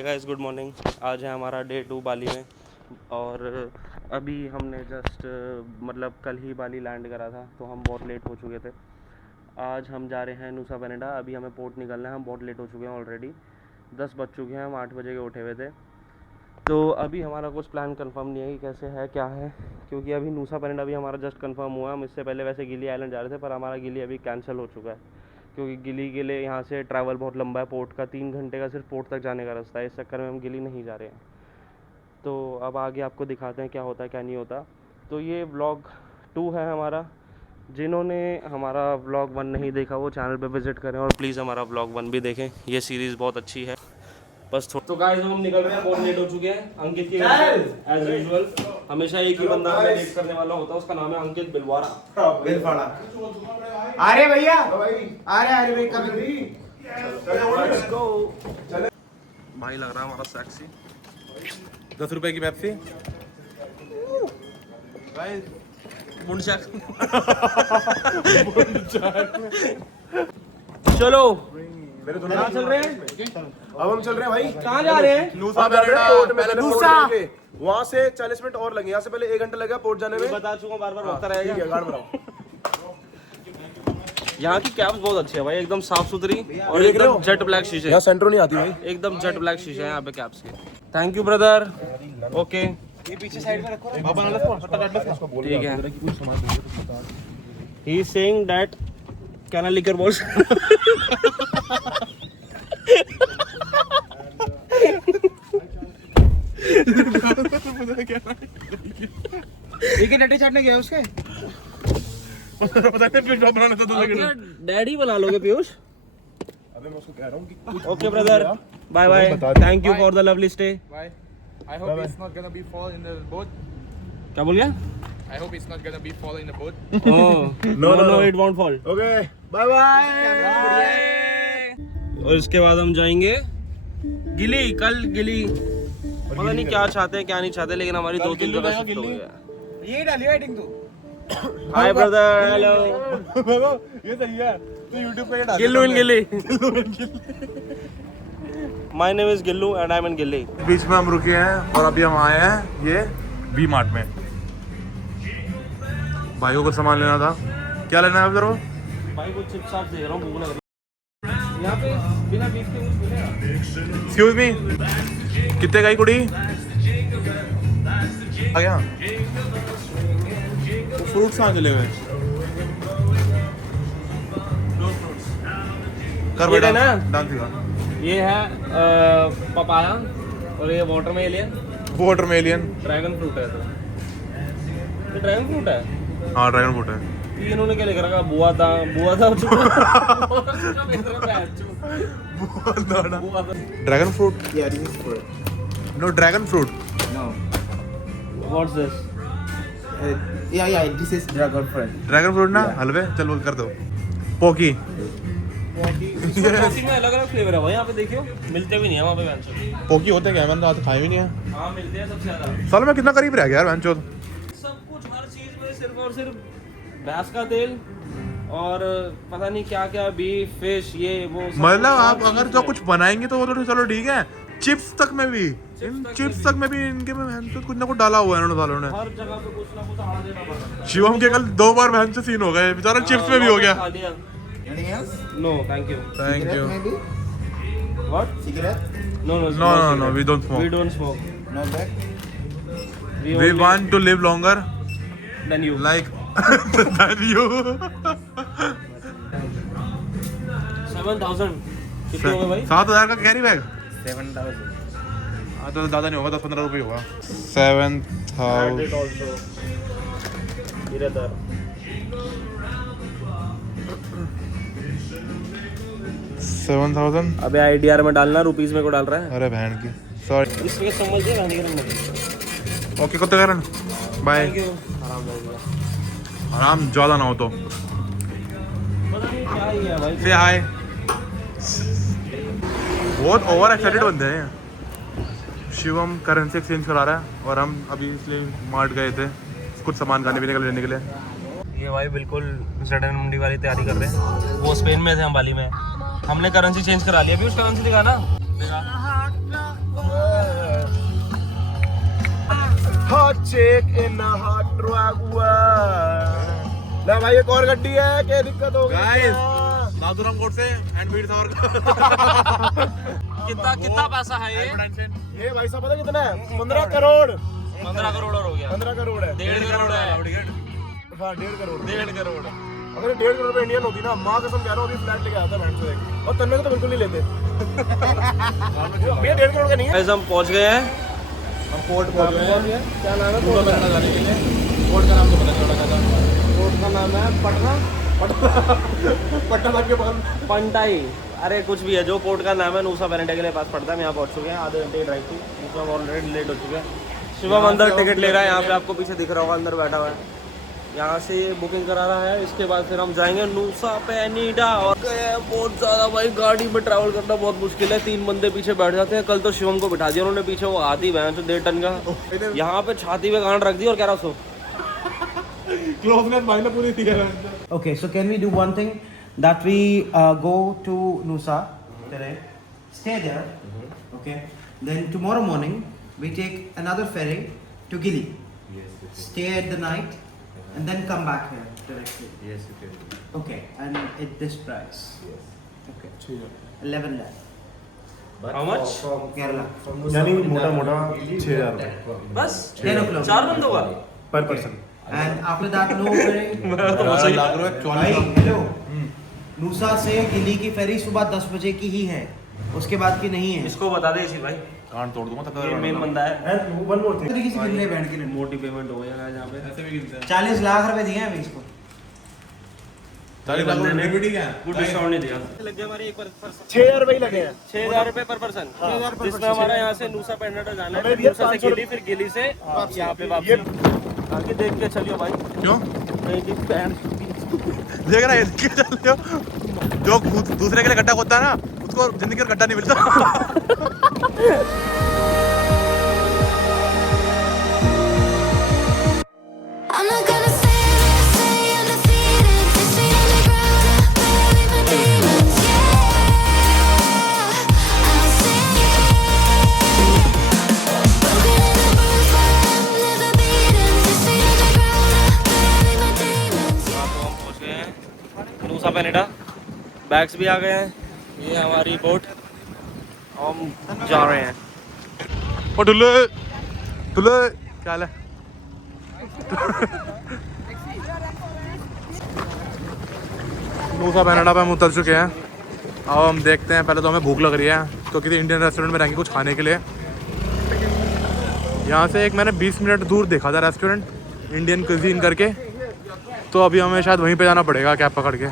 Hi guys, good morning. आज है हमारा डे 2 बाली में और अभी हमने जस्ट मतलब कल ही बाली लैंड करा था, तो हम बहुत लेट हो चुके थे। आज हम जा रहे हैं नुसा पेनिडा। अभी हमें पोर्ट निकलना है, हम बहुत लेट हो चुके हैं ऑलरेडी। 10 बज चुके हैं, हम 8 बजे के उठे हुए थे। तो अभी हमारा कुछ प्लान कंफर्म नहीं है कि कैसे है क्या है, क्योंकि अभी नुसा पेनिडा भी हमारा जस्ट कंफर्म हुआ। हम इससे पहले वैसे गिली आइलैंड जा रहे थे, पर हमारा गिली अभी कैंसिल हो चुका है, क्योंकि गिली के लिए यहाँ से ट्रैवल बहुत लंबा है। पोर्ट का 3 घंटे का सिर्फ पोर्ट तक जाने का रास्ता है। इस चक्कर में हम गिली नहीं जा रहे हैं। तो अब आगे आपको दिखाते हैं क्या होता है क्या नहीं होता। तो ये व्लॉग 2 है हमारा। जिन्होंने हमारा व्लॉग 1 नहीं देखा वो चैनल पे विज़िट करें और प्लीज़ हमारा व्लॉग 1 भी देखें। ये सीरीज़ बहुत अच्छी है। बस तो गाइस हम निकल रहे हैं, बहुत लेट हो चुके हैं। अंकित की एज यूजुअल हमेशा एक ही बंदा हमें वेट करने वाला होता है, उसका नाम है अंकित बिलवाड़ा। बिलवाड़ा। अरे भैया, अरे भाई कब लेट्स गो। भाई लग रहा है हमारा सेक्सी। 10 रुपए की पेप्सी। चलो मेरे तो कहाँ चल रहे हैं? अब हम चल रहे हैं भाई। कहाँ जा रहे हैं? Nusa Penida. वहाँ से 40 मिनट और लगे। यहाँ से पहले 1 घंटा लगा पोर्ट जाने में। बता चुका, बार बार होता रहेगा। ठीक है, गाड़ बनाओ। यहाँ की कैब्स बहुत अच्छी है भाई, एकदम साफ सुथरी और एकदम जेट ब्लैक शीशे। यहाँ सेंट्रो नहीं आती भाई। एकदम जेट ब्लैक शीशे हैं यहाँ पे कैब्स के। Thank you brother. ओके ये पीछे साइड में रखो। ठीक है। He is saying that can I liquor balls. ठीक है, डटे चाटने गए उसके। डैडी बना लोगे पीयूष? अबे मैं उसको कह रहा हूँ कि okay brother, bye bye. Thank you for the lovely stay. I hope it's not gonna be fall in the boat. क्या बोल गया? I hope it's not gonna be fall in the boat. Oh, no, it won't fall. Okay bye bye. और इसके बाद हम जाएंगे गिली। कल गिली पता नहीं क्या चाहते हैं क्या नहीं चाहते, लेकिन हमारी 2-3 जगह शिफ्ट हो गया। ये डालियो एडिंग तू। Hi brother, hello. ये सही है, तू YouTube पे ये डाल। Gillu in Gilli. My name is Gillu and I am in Gilli. बीच में हम रुके हैं और अभी हम आए हैं ये वी मार्ट में। भाइयों को सामान लेना था। क्या लेना है अब जरा? भाई कुछ चिप्स आप देख रहा हूँ, भूख लग रही है। यहाँ पे बिना बीफ के कुछ मिलेगा? एक्सक्यूज मी, कितने का ही कुड़ी आ गया? फ्रूट्स कहाँ चले गए? कर ये बेटा ना? डांस सिखा। ये है पपाया और ये वाटरमेलन। वाटरमेलन। ड्रैगन फ्रूट है। तो ये ड्रैगन फ्रूट है। हाँ ड्रैगन फ्रूट है। ये इन्होंने क्या लिख रखा? बुआ था dragon fruit. Yeah, this is fruit. No dragon fruit. No. What's this? Yeah, this is dragon fruit. Dragon fruit ना हलवे। चल वो कर दो। पोकी। कॉफी में अलग अलग फ्लेवर है भाई, यहाँ पे देखियो मिलते भी नहीं है वहाँ पे वैंचो। पोकी होते क्या? मैंने तो आज खाए भी नहीं है। हाँ मिलते हैं सबसे ज्यादा। साल में कितना करीब रह गया यार वैंचो। सब कुछ हर चीज में सिर्फ और सिर्फ भैंस का तेल और पता नहीं क्या क्या, बीफ, फिश, ये वो सब मतलब कुछ आप हर अगर चीज़ जो में। कुछ बनाएंगे तो वो तो चलो ठीक है। चिप्स तक में भी चिप्स तक में भी इनके में भैंचो कुछ ना कुछ डाला हुआ है इन्होंने सालों ने। हर जगह पे कुछ ना कुछ आड़ा देना पड़ा। शिवम के कल 2 बार भैंचो सीन हो गए बेचारा। चिप्स में भी हो गया। Anything else? No thank you. Thank you. Cigarette maybe? What? Cigarette? No no no no no we don't we smoke. Don't smoke. No back? We want to live longer than you. Like that you. 7000 कितने हो गए भाई? 7000 का carry bag. 7,000. हाँ तो ज़्यादा नहीं होगा, 10-15 रुपये होगा। 7000 also. इधर 7000। अबे आईडीआर में डालना, रुपीस में को डाल रहा है। अरे बहन की सॉरी। इसमें समझिए गाने के नंबर। ओके कुत्ते कारण बाय। Thank you. आराम रहेगा। आराम ज़्यादा ना हो तो पता नहीं क्या ही है भाई। से हाय। बहुत ओवर एक्साइटेड बंदे हैं। शिवम करेंसी एक्सचेंज करा रहा है और हम अभी इसलिए मार्ट गए थे कुछ सामान खाने पीने का लेने के लिए। ये भाई बिल्कुल सडन मंडी वाली तैयारी कर रहे हैं। वो स्पेन में थे, हम बाली में। हमने करेंसी चेंज करा लिया। अभी उस करेंसी दिखा ना। chick in a hot Dragua. ना भाई एक और गड्डी है, क्या दिक्कत हो गई? Guys, Nathuram Godse and Veer Savarkar. कितना पैसा है ये? ये भाई साहब पता कितना है? 15 करोड़। 15 करोड़ और हो गया। 15 करोड़ है। 1.5 करोड़ है। हाँ 1.5 करोड़। 1.5 करोड़। अगर 1.5 करोड़ पे इंडियन होती ना, माँ कसम कह रहा हूँ अभी फ्लैट लेके आता बैंक से एक। और तन्मय को तो बिल्कुल नहीं लेते। भैया 1.5 करोड़ का नहीं है। हम पहुंच गए हैं। हम कोर्ट पहुंच गए हैं। क्या नाम है कोर्ट कोर्ट का? जाने के लिए कोर्ट का नाम तो पता चला था। कोर्ट का नाम है पटना। पटना के बगल पंटाई। अरे कुछ भी है, जो पोर्ट का नाम है नूसा पेरेंटे के लिए पास पड़ता है। हम यहाँ पहुँच चुके हैं, आधे घंटे ड्राइव की। हम ऑलरेडी लेट हो चुके हैं। शिवम अंदर टिकट ले रहा है, यहाँ पे आपको पीछे दिख रहा होगा, अंदर बैठा हुआ है। यहाँ से बुकिंग करा रहा है, इसके बाद फिर हम जाएंगे नूसा पेनिडा। और गए बहुत ज़्यादा भाई, गाड़ी में ट्रैवल करना बहुत मुश्किल है। 3 बंदे पीछे बैठ जाते हैं। कल तो शिवम को बिठा दिया उन्होंने पीछे, वो हाथी बहन जो 1.5 टन का यहाँ पे छाती पे गांड रख दी और कह रहा सो। क्लोजनेस भाई ने पूरी थी है। Okay, so can we do one thing? That we go to Nusa today, stay there, okay? Then tomorrow morning we take another ferry to Gili. Stay at the night and then come back here directly. Yes, you can. Okay, and at this price. Okay. 11 lakh. How much? Kerala. यानी मोटा मोटा 6,000 रुपये बस 10 o'clock. 4 बंदों का। पर person. And after that, no ferry. भाई hello, नूसा से गिली की फेरी सुबह 10 बजे की ही है, उसके बाद की नहीं है। इसको बता दे इसी भाई, कान तोड़ दूंगा तब ये मेन बंदा है। One more thing. तरीके से गिन रहे बैंड के लिए। मोटी पेमेंट हो गया यहाँ पे। ऐसे भी गिनते हैं 40 लाख रुपए दिए हैं अभी इसको। 40 लाख रुपए रिपीट क्या कुछ डिस्काउंट नहीं दिया। लग गया हमारे एक पर 6,000 रुपए ही लगे हैं। 6,000 रुपए पर पर्सन। जिसमें हमारा यहाँ से नूसा पेनिडा जाना है, हमें फिर दिया नूसा से 500 गिली, फिर गिली से यहाँ पे वापसी। आगे देख के चलियो भाई, क्यों कहीं की पैन देख रहा है इसके चल रहे हो। जो दूसरे के लिए गड्ढा खोदता है ना, उसको जिंदगी में गड्ढा नहीं मिलता। I'm not gonna say I'm defeated. 6 feet underground, bury my demons. Yeah, I'll sing it. Broken and bruised, but I'm never beaten. 6 feet underground, bury my demons. तो हम पहुँच गए हैं नूसा पेनिडा। बैग्स भी आ गए हैं, ये हमारी बोट, हम जा रहे हैं। ओ टुल्ले टुल्ले क्या हाल है? नूसा पेनिडा पे हम उतर चुके हैं। अब हम देखते हैं, पहले तो हमें भूख लग रही है तो किसी इंडियन रेस्टोरेंट में रहेंगे कुछ खाने के लिए। यहाँ से एक मैंने 20 मिनट दूर देखा था रेस्टोरेंट, इंडियन कुजीन करके, तो अभी हमें शायद वहीं पे जाना पड़ेगा कैब पकड़ के।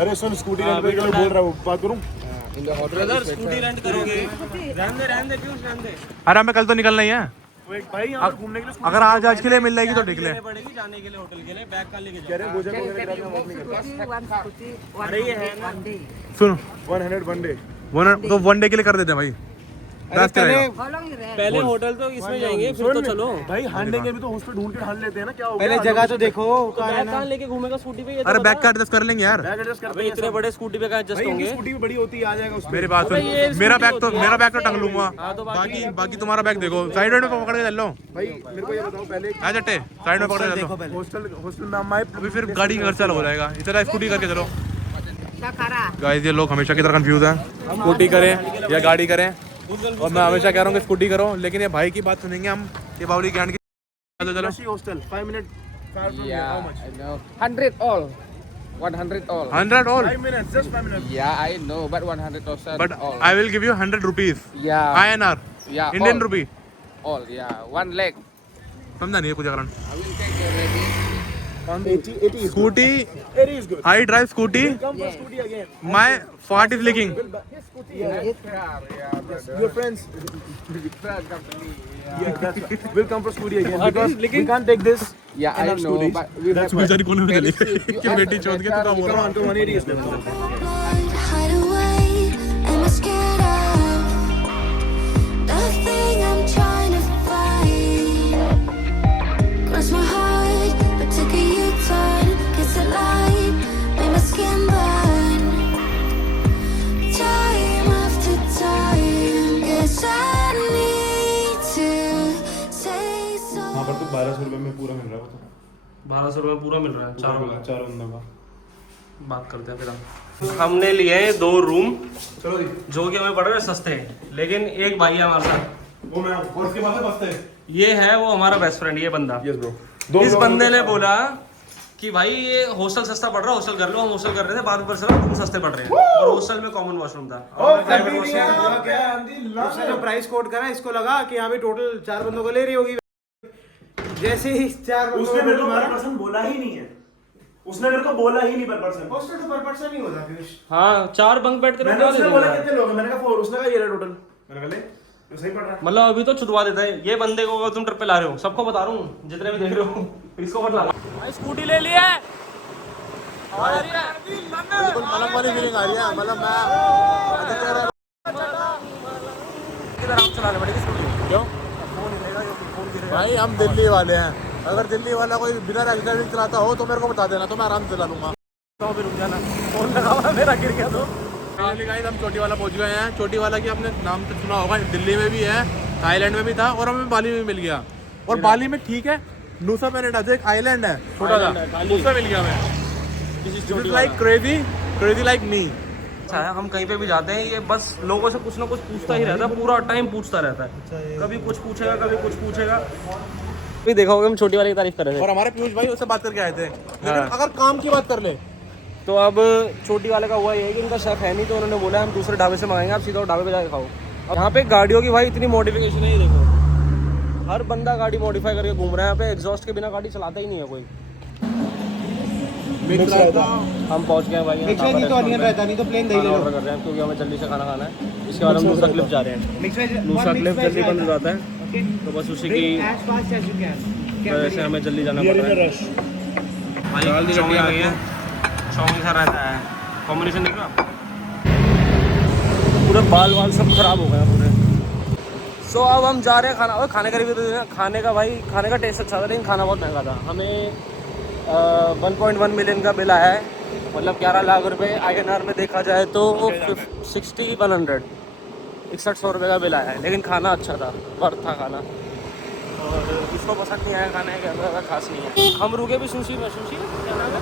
अरे सुन, स्कूटी रेंट पे बोल रहा हूँ, बात करूँ? ब्रदर स्कूटी रेंट करोगे? रहने दे क्यों रहने दे। अरे हमें कल तो निकलना ही है। भाई यहाँ पर घूमने के लिए अगर आज के लिए मिल जाएगी तो ठीक है। पड़ेगी जाने के लिए होटल के लिए, बैग का लेके कह रहे हैं गोजर को वगैरह गिरा के वॉक नहीं करता। अरे ये है ना, सुनो 100 वन डे। तो 1 डे के लिए कर देते हैं भाई। बेस्ट रहेगा। पहले होटल तो इसमें जाएंगे, फिर तो चलो भाई हान लेंगे भी तो हॉस्टल ढूंढ के हान लेते हैं ना, क्या हो पहले जगह तो देखो बैग कहाँ लेके घूमेगा स्कूटी पे? ये तो अरे बता। बैग का एडजस्ट कर लेंगे यार। बैग एडजस्ट करते अबे इतने बड़े स्कूटी पे कहाँ एडजस्ट भाई, इनकी होंगे? स्कूटी भी बड़ी होती है, आ जाएगा उसमें। मेरी बात सुन, अबे ये मेरा स्कूटी बैग तो टंग लूंगा। हाँ, तो बाकी- बाकी तुम्हारा बैग देखो, साइड में पकड़ के चल लो। भाई मेरे को ये बताओ पहले, आ जट्टे साइड में पकड़ के चलो। हॉस्टल में हमारे अभी फिर गाड़ी का खर्चा हो जाएगा, इतना स्कूटी करके चलो। गाइस ये लोग हमेशा की तरह कंफ्यूज हैं, स्कूटी करें या गाड़ी करें। और मैं हमेशा कह रहा हूँ कि स्कूटी करो, लेकिन ये भाई की बात सुनेंगे हम, ये बावली ज्ञान की। चलो hostel 5 minute car from here, how much? I know. 100 all. 100 all. 100 all, 5 minutes, just 5 minutes. Yeah, I know, but 100% but all. I will give you 100 rupees Yeah. INR, Yeah. Indian all. rupee। All. Yeah. 1 leg. समझा नहीं है कुछ कारण। I will take your ready. 80 is good. Scooty 80 is good. I drive scooty, Come for scooty again. My fart is leaking. Your friends. Yeah, that's right. We'll come for scooty again because we can't take this. Yeah, in I our know, scooties. but we That's have why. बेचारी कोने में चली Very cheap. गई You कि ask बेटी her, छोड़ के tell तो her, काम हो रहा है। Come on, 80 is good. Blind, hide away, am I scared of the thing I'm trying to fight? Cross my heart, but took a U-turn. Kiss the light, made my skin burn. Time after time, guess I need to say 1200 रुपये में पूरा मिल रहा है वो तो। 1200 रुपये पूरा मिल रहा है चारों का। चार बंदों का। बात करते हैं फिर हम। हमने लिए हैं 2 रूम चलो जी, जो कि हमें पड़ रहे हैं सस्ते, लेकिन एक भाई है हमारे साथ, वो मैं और उसके बाद बसते हैं। ये है वो हमारा बेस्ट फ्रेंड, ये बंदा। Yes bro. इस बंदे ने बोला कि भाई ये हॉस्टल सस्ता पड़ रहा है, हॉस्टल कर लो। हम हॉस्टल कर रहे थे, बाद में पता चला रूम सस्ते पड़ रहे हैं, और हॉस्टल में कॉमन वॉशरूम था। उसने जो प्राइस कोड करा इसको लगा कि यहाँ पे टोटल 4 बंदों को ले रही होगी। जैसे ही 4 बंदों उसने मेरे को हमारा पर पर्सन बोला ही नहीं है, उसने मेरे को बोला ही नहीं पर पर्सन। हॉस्टल तो पर पर्सन ही होता फिर। हाँ 4 बंक बेड के मैंने उसने बोला कितने लोग हैं, मैंने कहा 4, उसने कहा ये रहा टोटल। मैंने कहा ले तो सही पड़ रहा है। मतलब अभी तो छुटवा देता है ये बंदे को। तुम ट्रिप पे ला रहे हो, सबको बता रहा हूँ, जितने भी देख रहे हो, इसको मत लाना। स्कूटी ले लिया है, बिल्कुल मलंग वाली फीलिंग आ रही है। मतलब मैं चलाने पड़ेगी स्कूटी। क्यों भाई, हम दिल्ली वाले हैं। अगर दिल्ली वाला कोई बिना एक्सीडेंट चलाता हो तो मेरे को बता देना, तो मैं आराम से चला लूंगा। तो फिर रुक जाना, फोन लगा हुआ मेरा गिर गया तो। फाइनली गाइस हम चोटी वाला पहुंच गए हैं। चोटी वाला की आपने नाम तो सुना होगा, दिल्ली में भी है, थाईलैंड में भी था, और हमें बाली में मिल गया। और बाली में ठीक है, नुसा पेनिटा जो एक आइलैंड है छोटा सा, उसमें मिल गया हमें। Like crazy like me. हम कहीं पे भी जाते हैं, ये बस लोगों से कुछ ना कुछ पूछता ही रहता है, पूरा टाइम पूछता रहता है। कभी कुछ पूछेगा, कभी कुछ पूछेगा। भी देखा होगा हम छोटी वाली की तारीफ कर रहे थे, और हमारे पीयूष भाई उससे बात करके आए थे। लेकिन अगर काम की बात कर ले तो अब छोटी वाले का हुआ ये है कि उनका शेफ है नहीं, तो उन्होंने बोला हम दूसरे ढाबे से मंगाएंगे, आप सीधा ढाबे पे जाके खाओ। अब यहाँ पे गाड़ियों की भाई इतनी मॉडिफिकेशन है, ये देखो हर बंदा गाड़ी मॉडिफाई करके घूम रहा है। यहाँ पे एग्जॉस्ट के बिना गाड़ी चलाता ही नहीं है कोई। हम पहुँच गए भाई, मिक्स वेज तो ऑनियन रहता, नहीं तो प्लेन दही ले लो। ऑर्डर कर रहे हैं क्योंकि हमें जल्दी से खाना खाना है। इसके बाद हम नूसा क्लिफ जा रहे हैं। नूसा क्लिफ जल्दी बंद हो जाता है, तो बस उसी की वजह से हमें जल्दी जाना पड़ रहा है। भाई चौंगी आ गई है, चौंगी सा रहता है कॉम्बिनेशन देख रहा, पूरे बाल वाल सब खराब हो गए पूरे। सो अब हम जा रहे हैं खाना। और खाने का रिव्यू तो खाने का भाई, खाने का टेस्ट अच्छा था, लेकिन खाना बहुत महंगा था। हमें 1.1 मिलियन का बिल आया है, मतलब 11 लाख रुपए INR में देखा जाए तो 6100 रुपये का बिल आया है। लेकिन खाना अच्छा था, वर्थ था खाना। और इसको पसंद नहीं आया खाने के अंदर, खास नहीं है। हम रुके भी सुशी में। सुशी क्या नाम है?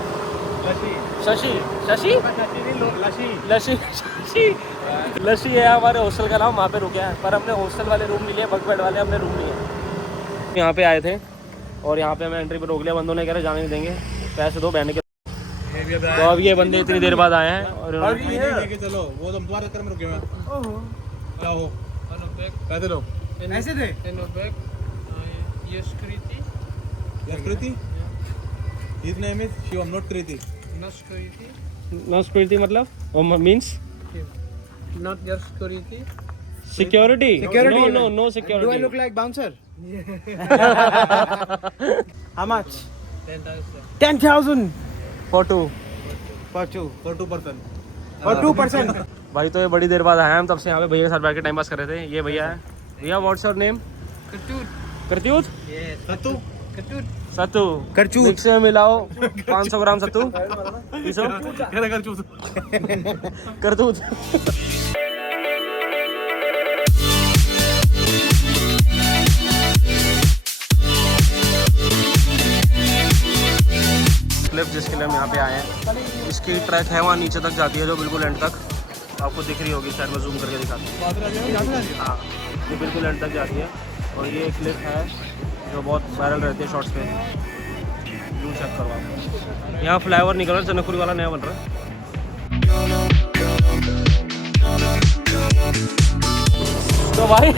शशि शशि लशी लशी है हमारे हॉस्टल का नाम। वहाँ पे रुके हैं, पर हमने हॉस्टल वाले रूम नहीं लिए, बंक बेड वाले हमने रूम लिए। यहाँ पे आए थे और यहाँ पे हमें एंट्री पे रोक लिया बंदों ने, कह रहे जाने नहीं देंगे, पैसे दो बहने के। तो अब ये बंदे इतनी देर बाद आए हैं और चलो वो तुम तुम्हारे चक्कर में रुके हुए हैं। क्या हो पैसे लो, ऐसे थे कृति। His name is Shivam, not Kriti. नॉस्क्रिटी मतलब means Not just security. Security. Security? No Do I security. look like bouncer? How much? 10,000 for 2 for 2 For 2%. for 2%. भाई तो ये बड़ी देर बाद आया, हम तब से यहाँ पे भैया के साथ बैठ के टाइम पास कर रहे थे। ये भैया है, भैया व्हाट्स योर नेम? करतूत। सत्तू सत्तू करचूत। मिक्स में मिलाओ 500 ग्राम सत्तू, पीसो करतूत। क्लिफ जिसके लिए हम यहाँ पे आए हैं, इसकी ट्रैक है वहाँ नीचे तक जाती है, जो बिल्कुल एंड तक आपको दिख रही होगी, शायद मैं जूम करके दिखाता हूँ। हाँ ये बिल्कुल एंड तक जाती है। और ये क्लिप है जो बहुत वायरल रहती है शॉर्ट्स पे, व्यू चेक करो आप। यहाँ फ्लाईओवर निकल रहा है, जनकपुरी वाला नया बन रहा है। तो भाई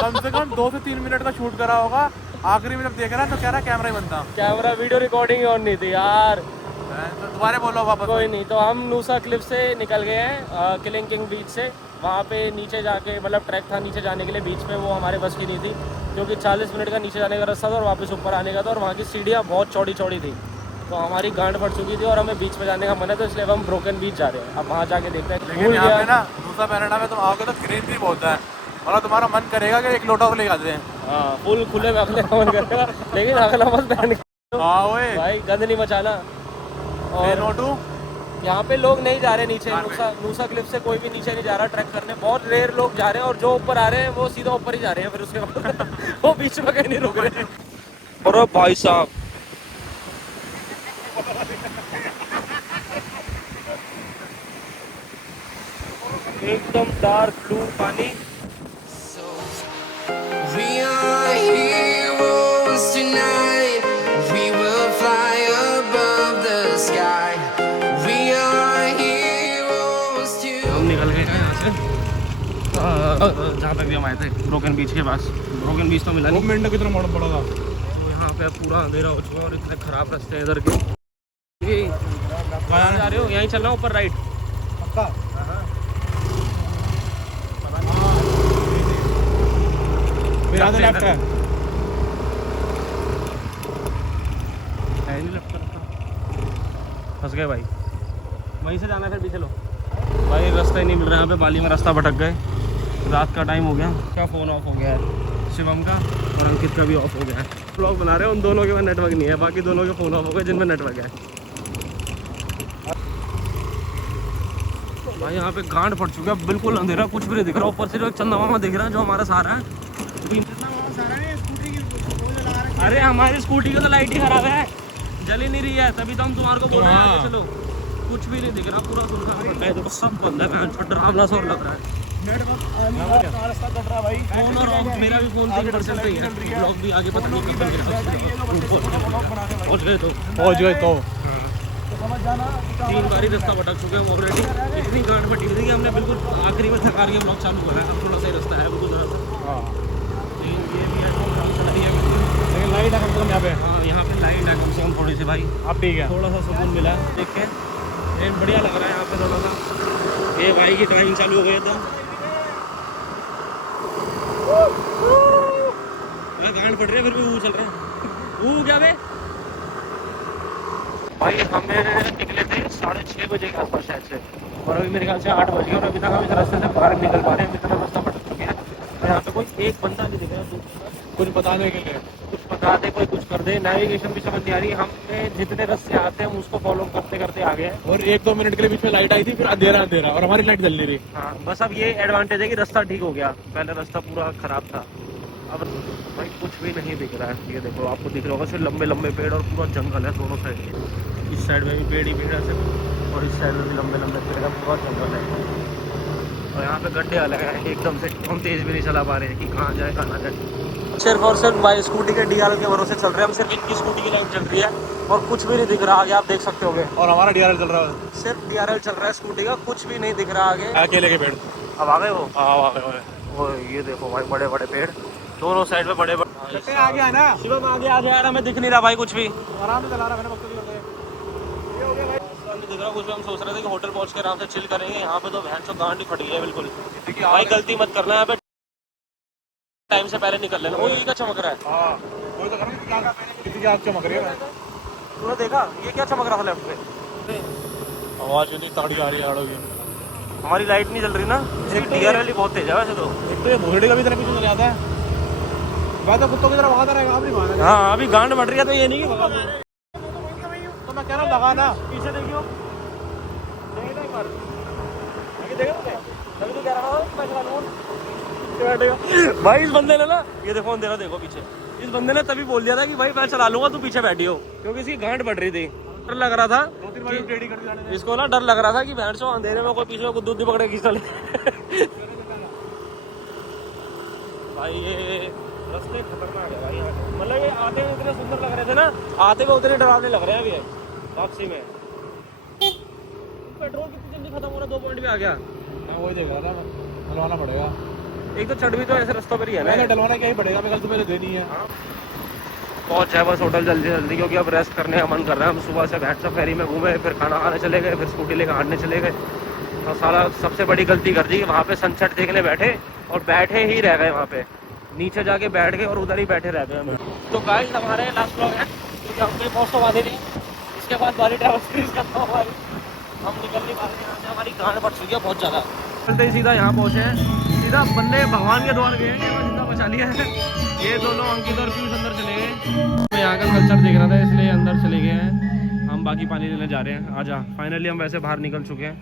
कम से कम 2 से 3 मिनट का शूट करा होगा। आखिरी में जब देख रहा तो कह रहा कैमरा ही बनता। कैमरा वीडियो रिकॉर्डिंग ऑन नहीं थी यार। तो दोबारा बोलो वापस। कोई नहीं, तो हम नूसा क्लिफ से निकल गए हैं, किलिंग किंग बीच से। वहाँ पे नीचे जाके मतलब ट्रैक था नीचे जाने के लिए बीच में, वो हमारे बस की नहीं थी, क्योंकि 40 मिनट का नीचे जाने का रास्ता था और वापस ऊपर आने का था, और वहाँ की सीढ़ियाँ बहुत चौड़ी चौड़ी थी, तो हमारी गांड फट चुकी थी और हमें बीच में जाने का मन है, तो इसलिए हम ब्रोकन बीच जा रहे हैं। अब वहाँ जाके देखते हैं। लेकिन यहाँ पे ना नुसा पेनिटा में तुम आओगे तो ग्रीनरी बहुत है, और तुम्हारा मन करेगा कि एक लोटा और ले आते हैं। हाँ फुल खुले में अगले का मन करेगा, लेकिन अगला मत पहन के हाँ ओए भाई, गंद नहीं मचाना। Say no to यहाँ पे लोग नहीं जा रहे नीचे, नूसा क्लिफ से कोई भी नीचे नहीं जा रहा ट्रैक करने। बहुत रेयर लोग जा रहे हैं और जो ऊपर आ रहे हैं वो सीधा ऊपर ही जा रहे हैं फिर उसके बाद वो बीच में कहीं नहीं रुक रहे हैं। और भाई साहब एकदम डार्क ब्लू पानी। We are heroes tonight. We will fly above the sky. We are heroes tonight. हम निकल गए यहाँ से जहाँ तक भी हम आए थे, ब्रोकन बीच के पास। ब्रोकन बीच तो मिला नहीं, मिनट कितना मॉडल पड़ा था। तो यहाँ पे पूरा अंधेरा हो चुका है और इतने खराब रास्ते हैं इधर के। कहाँ जा रहे हो? यहीं चलना ऊपर राइट। फिर आगे लेफ्ट है। नहीं लेफ्ट तरफ फंस गए भाई, वहीं से जाना है फिर भी। चलो भाई रास्ता ही नहीं मिल रहा यहाँ पे, बाली में रास्ता भटक गए। रात का टाइम हो गया, क्या फ़ोन ऑफ हो गया है शिवम का और अंकित का भी ऑफ हो गया है। ब्लॉग बना रहे हैं, उन दोनों के पास नेटवर्क नहीं है, बाकी दोनों के फ़ोन ऑफ हो गए जिनमें नेटवर्क है। भाई यहाँ पे गांड फट चुका है, बिल्कुल अंधेरा, कुछ भी नहीं दिख रहा। ऊपर से जो एक चंदा मामा दिख रहा है जो हमारा सहारा है। अरे हमारी स्कूटी की तो लाइट ही खराब है, जल ही नहीं रही है, तभी तो हम तुम्हारे को बोल रहे हैं चलो। कुछ भी नहीं दिख रहा, पूरा सुनसान तो सब बंद है, डरावना सा लग रहा है। फोन और मेरा भी फोन 3% पे ही है, ब्लॉग भी आगे पता नहीं कब पहुँच गए तो 3 बार ही रास्ता भटक चुके हैं ऑलरेडी। इतनी गांड फटी हुई थी कि हमने बिल्कुल आखिरी में थकार के ब्लॉग चालू करा है। अब थोड़ा सा रास्ता है बिल्कुल ये भी है, लेकिन लाइट है कम से कम यहाँ पे। हाँ यहाँ पे लाइट है कम से कम थोड़ी सी भाई। अब ठीक है, थोड़ा सा सुकून मिला है देख के, ट्रेन बढ़िया लग रहा है यहाँ पे थोड़ा सा। ये भाई की ड्राइंग चालू हो गई था, गांड पड़ रही है फिर भी वो चल रहे हैं। वो क्या बे भाई, हमें निकले थे 6:30 बजे के आसपास शायद से, और अभी मेरे ख्याल से 8 बज गए और अभी तक हम इस रास्ते से बाहर निकल पा रहे हैं। इतना रास्ता भटक चुके हैं और यहाँ पे कोई एक बंदा नहीं दिख रहा कुछ बताने के लिए। कुछ बता दे, कोई कुछ कर दे। नेविगेशन भी समझ नहीं आ रही, हमने जितने रास्ते आते हैं हम उसको फॉलो करते करते आ गए। और 1-2 मिनट के लिए बीच में लाइट आई थी, फिर अंधेरा अंधेरा और हमारी लाइट जल नहीं रही। हाँ बस अब ये एडवांटेज है कि रास्ता ठीक हो गया, पहले रास्ता पूरा खराब था। अब भाई कुछ भी नहीं दिख रहा है। ये देखो आपको दिख रहा होगा सिर्फ लंबे लंबे पेड़ और पूरा जंगल है दोनों साइड के। इस साइड में भी पेड़ ही पेड़ है सिर्फ, और इस साइड में भी लंबे लंबे पेड़ है, पूरा जंगल है। और यहाँ पे गड्ढे अलग हैं एकदम से, हम तेज़ भी नहीं चला पा रहे हैं कि कहाँ जाए कहाँ ना जाए। सिर्फ और सिर्फ भाई स्कूटी के डीआरएल के भरोसे चल रहे हैं हम, सिर्फ इनकी स्कूटी की लाइट चल रही है और कुछ भी नहीं दिख रहा आगे, आप देख सकते होगे। और हमारा डीआरएल चल रहा है, सिर्फ डीआरएल चल रहा है स्कूटी का, कुछ भी नहीं दिख रहा आगे। अकेले के पेड़। अब आ गए वो, हाँ आ गए। वो ये देखो भाई बड़े बड़े पेड़ दोनों साइड में, बड़े बड़े। आ गया ना शिवम आगे आ गया यार, हमें दिख नहीं रहा भाई कुछ भी, आराम से चला रहा मैंने, मकसद दिख रहा कुछ भी। हम सोच रहे थे कि होटल पहुंच के आराम से चिल करेंगे, यहाँ पे तो भैंस तो गांड ही फट गई है बिल्कुल। भाई गलती मत करना, यहाँ पे टाइम से पहले निकल लेना। वो ये क्या चमक रहा है? हाँ वही तो कर रहा हूँ, किसी की आँख चमक रही है। तूने देखा ये क्या चमक रहा था लेफ्ट पे? आवाज नहीं ताड़ी आ रही है आड़ों की। हमारी लाइट नहीं जल रही ना, सिर्फ डीआरएल ही बहुत तेज है वैसे तो। एक तो ये भोसड़ी का भी तरह पीछे चल जाता है, बात है कुत्तों की तरह भागा रहेगा, आप नहीं भागना। हाँ अभी गांड बढ़ रही है तो ये नहीं कि तो मैं कह रहा हूँ भगा ना। पीछे देखियो, देखा एक बार देखा तुमने, तभी तो कह रहा था मैं चला लूंगा भाई। इस बंदे ने ना, ये देखो अंधेरा देखो पीछे, इस बंदे ने तभी बोल दिया था कि भाई मैं चला लूंगा तू पीछे बैठी हो, क्योंकि इसकी गांड बढ़ रही थी। डर लग रहा था कि इसको ना, डर लग रहा था कि भैंस चो अंधेरे में कोई पीछे को दूध पकड़े खींच ले भाई ये रास्ते खतरनाक है भाई। मतलब ये आते हुए इतने सुंदर लग रहे थे ना, आते हुए उतने डरावने लग रहे हैं अभी वापसी में। पेट्रोल कितनी जल्दी खत्म हो रहा है, 2 पॉइंट भी आ गया। मैं वही देख रहा था, डलवाना पड़ेगा। एक तो चढ़ भी तो ऐसे रास्तों पर ही है ना, डलवाना क्या ही पड़ेगा, मैं कल तो मेरे देनी है। पहुंच जाए बस होटल जल्दी जल्दी, क्योंकि अब रेस्ट करने का मन कर रहा है। हम सुबह से भैंस फेरी में घूमे, फिर खाना खाने चले गए, फिर स्कूटी लेकर हारने चले गए और साला सबसे बड़ी गलती कर दी कि वहाँ पे सनसेट देखने बैठे और बैठे ही रह गए। वहाँ पे नीचे जाके बैठ गए और उधर ही बैठे रह गए हमें। तो गाइस हमारे लास्ट ब्लॉग है, क्योंकि हम कहीं पहुँच तो वादे नहीं, इसके बाद बारी ट्रैवल सीरीज करता हूँ हमारी, हम निकल नहीं पा रहे यहाँ से, हमारी गांड बढ़ चुकी है बहुत ज़्यादा। चलते ही सीधा यहाँ पहुँचे हैं, सीधा बंदे भगवान के द्वार गए हैं, जिंदा बचा लिया है। ये दोनों अंकित और पीयूष अंदर चले गए, मैं यहाँ का कल्चर देख रहा था इसलिए अंदर चले गए हैं। हम हम बाकी पानी लेने जा रहे हैं। आजा, फाइनली हम वैसे बाहर निकल चुके हैं।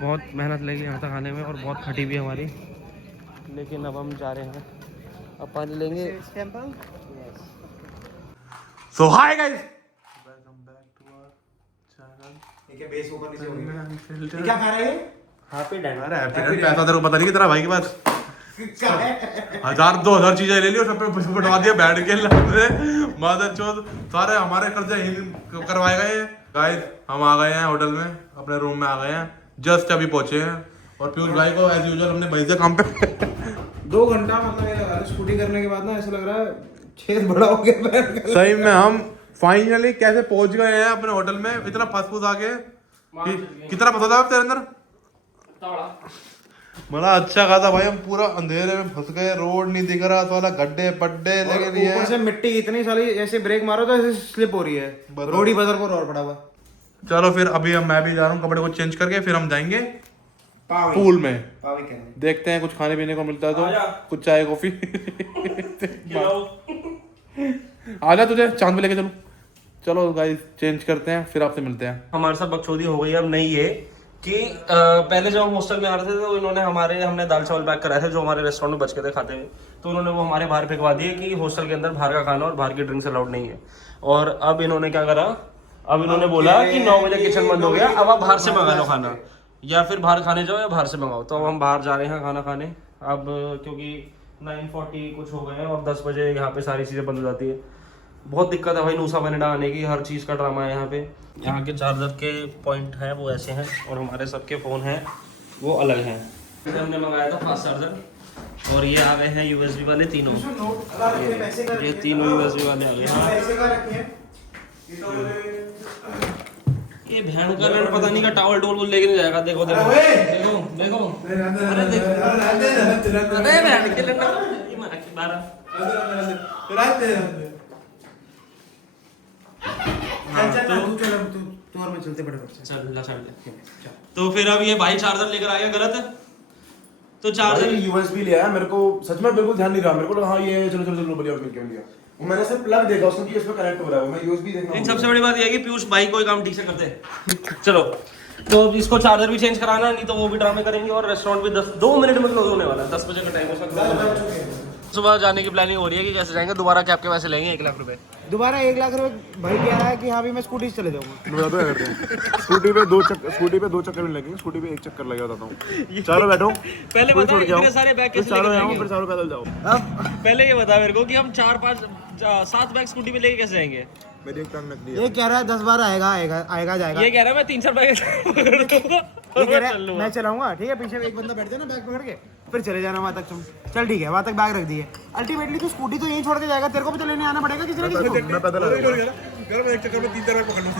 बहुत मेहनत लगी यहाँ तक आने में और बहुत खटी भी हमारी, लेकिन अब हम जा रहे हैं, अब पानी लेंगे। So hi guys, welcome back to our channel. ठीक है, बेस ऊपर नीचे हो गया। ये क्या खा रहा है ये? Happydent. अरे हैप्पी डेंट, पैसा तेरे को पता नहीं कितना भाई के पास। 1000-2000 चीजें ले ली और सब पे बटवा दिया बैठ के मादर चौथ। सारे हमारे कर्जे ही करवाए गए। गाइस हम आ गए हैं होटल में, अपने रूम में आ गए हैं, जस्ट अभी पहुंचे हैं। और पीयूष भाई को एज यूजुअल हमने भेज दिया काम पे। 2 घंटा मतलब ये लगा स्कूटी करने के बाद ना ऐसा लग रहा है छेद बड़ा हो गया। सही में हम फाइनली कैसे पहुंच गए हैं अपने होटल में, इतना फंस आके। कितना पता था आप तेरे अंदर? बड़ा अच्छा खासा भाई, हम पूरा अंधेरे में फंस गए, रोड नहीं दिख रहा, तो वाला गड्ढे पड्डे लेकिन ये ऊपर से मिट्टी इतनी सारी, ऐसे ब्रेक मारो तो ऐसे स्लिप हो रही है, रोड ही बदर पर और पड़ा हुआ। चलो फिर अभी मैं भी जा रहा हूँ कपड़े को चेंज करके, फिर हम जाएंगे पूल में। देखते हैं कुछ खाने पीने को मिलता है तो, कुछ चाय कॉफी। आजा तुझे चांद पे लेके चलो। चलो गाइस चेंज करते हैं, फिर आपसे मिलते हैं। हमारे साथ बकचोदी हो गई अब नहीं ये कि पहले जब हम हॉस्टल में आ रहे थे तो इन्होंने हमने दाल चावल पैक कराए थे जो हमारे रेस्टोरेंट में बच के थे खाते हुए, तो उन्होंने वो हमारे बाहर फेंकवा दिए कि हॉस्टल के अंदर बाहर का खाना और बाहर की ड्रिंक्स अलाउड नहीं है। और अब इन्होंने क्या करा, अब इन्होंने बोला कि 9 बजे किचन बंद हो गया, अब आप बाहर से मंगा लो खाना, या फिर बाहर खाने जाओ या बाहर से मंगाओ। तो अब हम बाहर जा रहे हैं खाना खाने, अब क्योंकि 9:40 कुछ हो गए हैं और 10 बजे यहाँ पे सारी चीज़ें बंद हो जाती है। बहुत दिक्कत है भाई नूसा कनाडा आने की, हर चीज़ का ड्रामा है यहाँ पे। यहाँ के चार्जर के पॉइंट हैं वो ऐसे हैं और हमारे सबके फ़ोन हैं वो अलग हैं। जैसे हमने मंगाया था फास्ट चार्जर, और ये आ गए हैं USB वाले तीनों, ये तीनों USB वाले आ गए हैं। ये भैन का लड़ पता नहीं का टावल टोल लेके नहीं जाएगा। देखो देखो देखो देखो, अरे देखो, अरे भैन के लड़ ये मारा की 12 तो फिर अब ये भाई चार्जर लेकर आया गलत, तो चार्जर USB ले आया। मेरे को सच में बिल्कुल ध्यान नहीं रहा, मेरे को लगा हाँ ये चलो चलो चलो बढ़िया मिल गया। मैंने सिर्फ प्लग देखा उसको कि इसमें कनेक्ट हो रहा है, मैं USB देखना। इन सबसे बड़ी बात ये है कि पीयूष भाई कोई काम ठीक से करते हैं। चलो तो इसको चार्जर भी चेंज कराना, नहीं तो वो भी ड्रामे करेंगे और रेस्टोरेंट भी 2 मिनट में क्लोज होने वाला है। 10 बजे का टाइम हो सकता है। सुबह जाने की प्लानिंग हो रही है कि कैसे जाएंगे, दोबारा कैब के पैसे लेंगे 1 लाख रुपए। दोबारा 1 लाख रुपए भाई कह रहा है कि हाँ भी मैं स्कूटी से चले जाऊंगा। स्कूटी पे 2 चक्कर नहीं लगेंगे, स्कूटी पे 1 चक्कर लगा बताता हूँ। चलो बैठो, पहले बता इतने सारे बैग कैसे लेके जाएंगे? फिर चारों पैदल जाओ। पहले ये बता मेरे को कि हम 4-5-7 बैग स्कूटी पे लेके कैसे जाएंगे? मेरी एक टांग नकली है। ये कह रहा है 10-12 आएगा जाएगा। ये कह रहा है मैं 3-4 बैग ये कह रहा है मैं चलाऊंगा, ठीक है, पीछे एक बंदा बैठ जाना बैग पकड़ के, फिर चले जाना वहाँ तक तुम। चल ठीक है, वहाँ तक बैग रख दिए। अल्टीमेटली तू स्कूटी तो यहीं छोड़ के जाएगा, तेरे को भी तो लेने आना पड़ेगा किसी ना किसी को। मैं पैदल आ रहा हूँ। एक चक्कर में 3-4 बैग पकड़ना।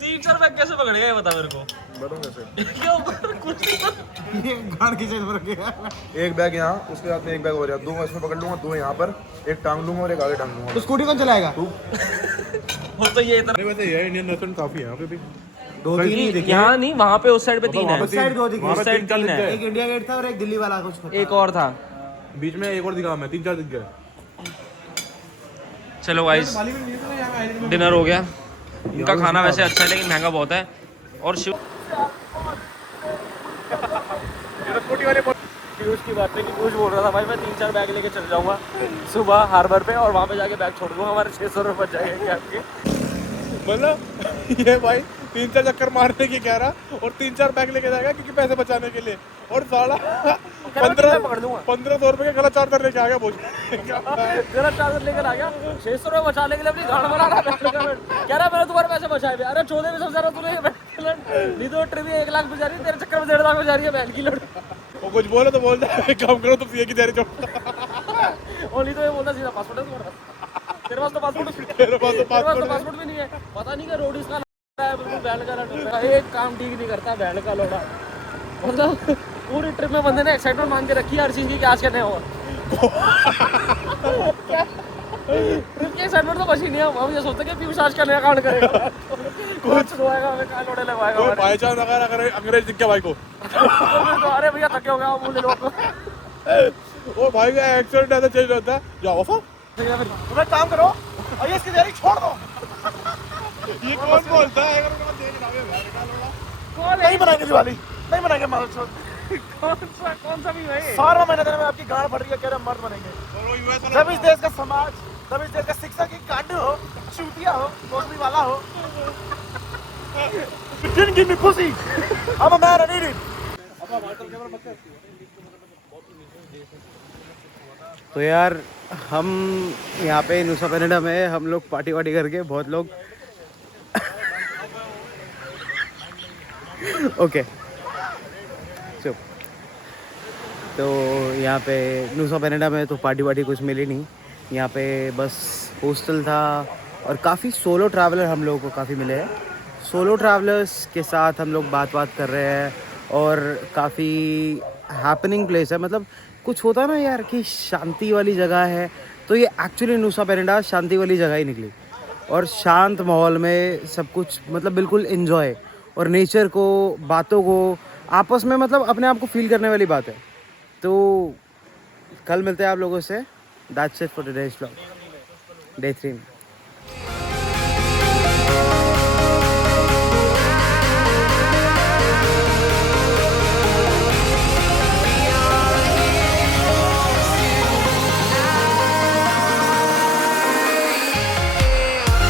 3-4 बैग कैसे पकड़ेगा ये बता मेरे को। बताओ कैसे। क्यों कुछ ये गाड़ की चीज रख गया। एक बैग यहाँ, उसके साथ में एक बैग हो रहा है, 2 इसमें पकड़ लूंगा, 2 यहाँ पर, एक टांग लूंगा और एक आगे टांग लूंगा। तो स्कूटी कौन चलाएगा? हो तो ये इतना वैसे ये इंडियन रेस्टोरेंट काफी है यहाँ पे भी। 2-3 ही दिखे। यहाँ नहीं, वहाँ पे उस साइड पे 3 है, उस साइड 2 दिखे। उस साइड 3 है, एक इंडिया गेट था और एक दिल्ली वाला कुछ था। एक और था बीच में एक और दिखा मैं, 3-4 दिख गए। चलो गाइस डिनर हो गया। इनका खाना वैसे अच्छा है लेकिन महंगा बहुत है। और पीयूष की बात है कि पीयूष बोल रहा था भाई मैं 3-4 बैग लेके चल जाऊंगा सुबह हार्बर पे और वहाँ पे जाके बैग छोड़ दूंगा, हमारे 600 रुपये बच जाएंगे आपके। मतलब ये भाई 3-4 चक्कर मारने की कह रहा और 3-4 बैग लेके जाएगा क्योंकि पैसे बचाने के लिए, और साला 1500 रुपये का गलत चार्जर लेके आ गया। गलत चार्जर लेकर आ गया, 600 रुपये बचाने के लिए अपनी गाड़ बना रहा है। कह रहा मैंने तुम्हारे पैसे बचाए थे। अरे 14 में सबसे ज्यादा तूने नहीं तो ट्रिप 1 लाख बचा रही है, तेरे चक्कर में 1.5 लाख बचा रही है बहन की लड़। वो कुछ बोले तो बोल जाए काम करो तो ये की देरी छोड़। ओनली तो ये बोलता सीधा पासपोर्ट है तुम्हारे पास? तेरे पास तो पासपोर्ट भी नहीं है। पता नहीं क्या रोड इसका है, बिल्कुल बैल का लड़ा। एक काम ठीक नहीं करता बैल का लोड़ा। मतलब पूरी ट्रिप में बंदे ने एक्साइटमेंट मान के रखी है हर चीज की, आज करने हो ट्रिप की एक्साइटमेंट तो बची नहीं है। हम ये सोचते कि पीयूष आज का नया कांड करेगा, कुछ रोएगा, हमें कहाँ लोड़े लगवाएगा। बाई चांस अगर अंग्रेज दिख गया भाई को तो अरे भैया थके हो गया बोले लोग। ओ भाई का एक्सेंट ऐसा चेंज होता है जाओ सर तुम एक काम करो और ये इसकी तैयारी छोड़ दो। ये कौन बोलता है अगर मैं देख रहा हूं यार निकाल नहीं बनाएंगे दिवाली, नहीं बनाएंगे माल छोड़। कौन सा भी भाई 12 महीने दिन में आपकी गांड फट रही है, कह रहे मर्द बनेंगे। और यूएस जब इस देश का समाज, जब इस देश का शिक्षा की कांड हो, चूतिया हो, नौकरी वाला हो। You didn't give me pussy. I'm a man, I need it. तो यार हम यहाँ पे नुसा पेनिडा में हम लोग पार्टी वार्टी करके बहुत लोग ओके चुप। तो यहाँ पे नुसा पेनिडा में तो पार्टी वार्टी कुछ मिली नहीं। यहाँ पे बस हॉस्टल था और काफ़ी सोलो ट्रैवलर हम लोगों को काफ़ी मिले हैं। सोलो ट्रैवलर्स के साथ हम लोग बात कर रहे हैं और काफ़ी हैपनिंग प्लेस है। मतलब कुछ होता ना यार कि शांति वाली जगह है, तो ये एक्चुअली नुसा पेनिडा शांति वाली जगह ही निकली। और शांत माहौल में सब कुछ मतलब बिल्कुल एंजॉय और नेचर को, बातों को आपस में मतलब अपने आप को फील करने वाली बात है। तो कल मिलते हैं आप लोगों से। That's it for today's vlog day 3 में।